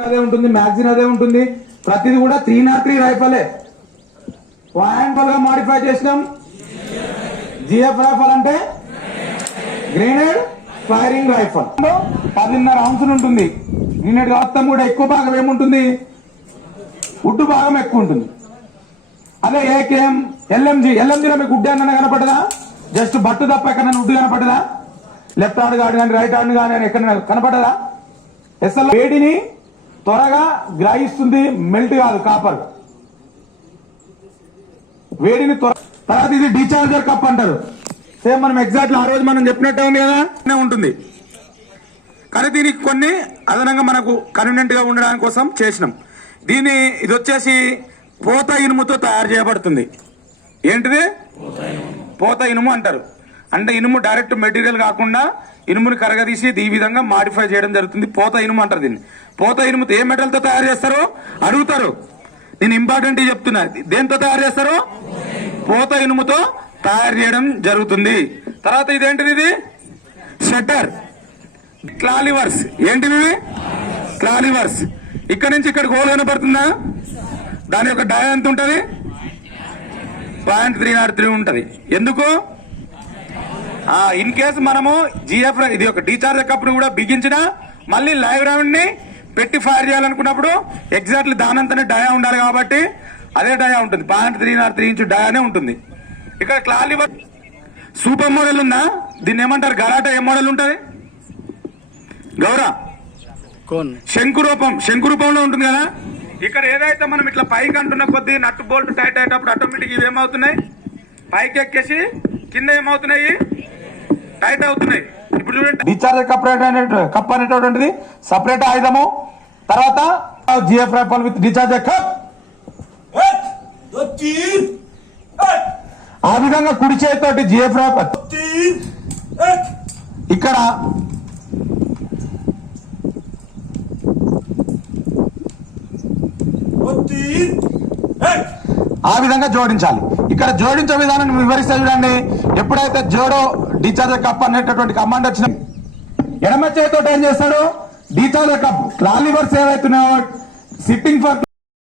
అదే ఉంటుంది, మ్యాగజైన్ అదే ఉంటుంది. ప్రతిది కూడా 303 రైఫలే పాయింట్ గా మాడిఫై చేసినాం. జిఎఫ్ రైఫల్ అంటే గ్రెనేడ్ ఫైరింగ్ రైఫల్ 10.5 రౌండ్స్ ఉంటుంది. గ్రెనేడ్ మొత్తం కూడా ఎక్కువ భాగం ఏముంటుంది, ఉడ్డు భాగం ఎక్కువ ఉంటుంది. అదే ఏకేఎం ఎల్ఎంజీలో మీకు ఉడ్డు అన్న కనపడదా? జస్ట్ బట్టు తప్ప ఎక్కడైనా ఉడ్డు కనపడదా? లెఫ్ట్ హ్యాండ్ గాని కానీ రైట్ హ్యాండ్ కానీ ఎక్కడైనా కనపడదా? ఎస్ఎల్ వేడిని త్వరగా గ్రహిస్తుంది, మెల్ట్ కాదు కాపర్ వేడిని తర్వాత ఇది డిచార్జర్ కప్ అంటారు. సేమ్ మనం ఎగ్జాక్ట్ ఆ రోజు మనం చెప్పినట్టే ఉంది కదా ఉంటుంది. కానీ దీనికి కొన్ని అదనంగా మనకు కన్వీనియంట్ గా ఉండడానికి కోసం చేసినాం. ఇది వచ్చేసి పోత ఇనుముతో తయారు చేయబడుతుంది. ఏంటిది? పోత ఇనుము అంటారు. అంటే ఇనుము డైరెక్ట్ మెటీరియల్ కాకుండా ఇనుముని కరగదీసి ఈ విధంగా మాడిఫై చేయడం జరుగుతుంది. పోత ఇనుము అంటారు దీన్ని. పోత ఇనుముతో ఏ మెటల్ తో తయారు చేస్తారో అడుగుతారు. నేను ఇంపార్టెంట్ చెప్తున్నా, దేంతో తయారు చేస్తారో పోత ఇనుముతో తయారు చేయడం జరుగుతుంది. తర్వాత ఇదేంటిది? ఇది షట్టర్ క్లాలివర్స్. ఏంటిది? క్లాలివర్స్. ఇక్కడ నుంచి ఇక్కడ గోల్ కనపడుతుందా? దాని యొక్క డయా ఎంత ఉంటుంది? 0.303 ఉంటది. ఎందుకు? ఇన్ కేసు మనము జిఎఫ్ ఇది ఒక డీచార్జ్ కప్ను కూడా బిగించినా మళ్ళీ లైవ్ రౌండ్ ని పెట్టి ఫైర్ చేయాలనుకున్నప్పుడు ఎగ్జాక్ట్లీ దానంతనే డయా ఉండాలి కాబట్టి అదే డయా ఉంటుంది. 0.303 ఇంచు డయానే ఉంటుంది. ఇక్కడ క్లాలివర్ సూపర్ మోడల్ ఉందా? దీన్ని ఏమంటారు? గరాటా ఏ మోడల్ ఉంటుంది? గౌరా శంకు రూపంలో ఉంటుంది కదా. ఇక్కడ ఏదైతే మనం ఇట్లా పైకి అంటున్న కొద్దీ నట్టు బోల్ట్ టైట్ అయ్యేటప్పుడు ఆటోమేటిక్ ఇవి ఏమవుతున్నాయి, పైకి ఎక్కేసి కింద ఏమవుతున్నాయి, టైట్ అవుతున్నాయి. ఇప్పుడు చూడండి, డిశ్చార్జ్ కప్ అనేటటువంటిది సపరేట్ ఆయుధము. తర్వాత GF rifle with discharge cup. ఆ విధంగా కుడి చేతితోటి జిఎఫ్ రైఫల్ ఇక్కడ ఆ విధంగా జోడించాలి. ఇక్కడ జోడించే విధానాన్ని వివరిస్తే చూడండి. ఎప్పుడైతే జోడో డిశ్చార్జ్ కప్ అనేటటువంటి కమాండ్ వచ్చిన ఎడమ చేతితో ఏం చేస్తాడు? డిశ్చార్జ్ కప్ క్లాలివర్స్ ఏవైతున్నాయో సిట్టింగ్ ఫర్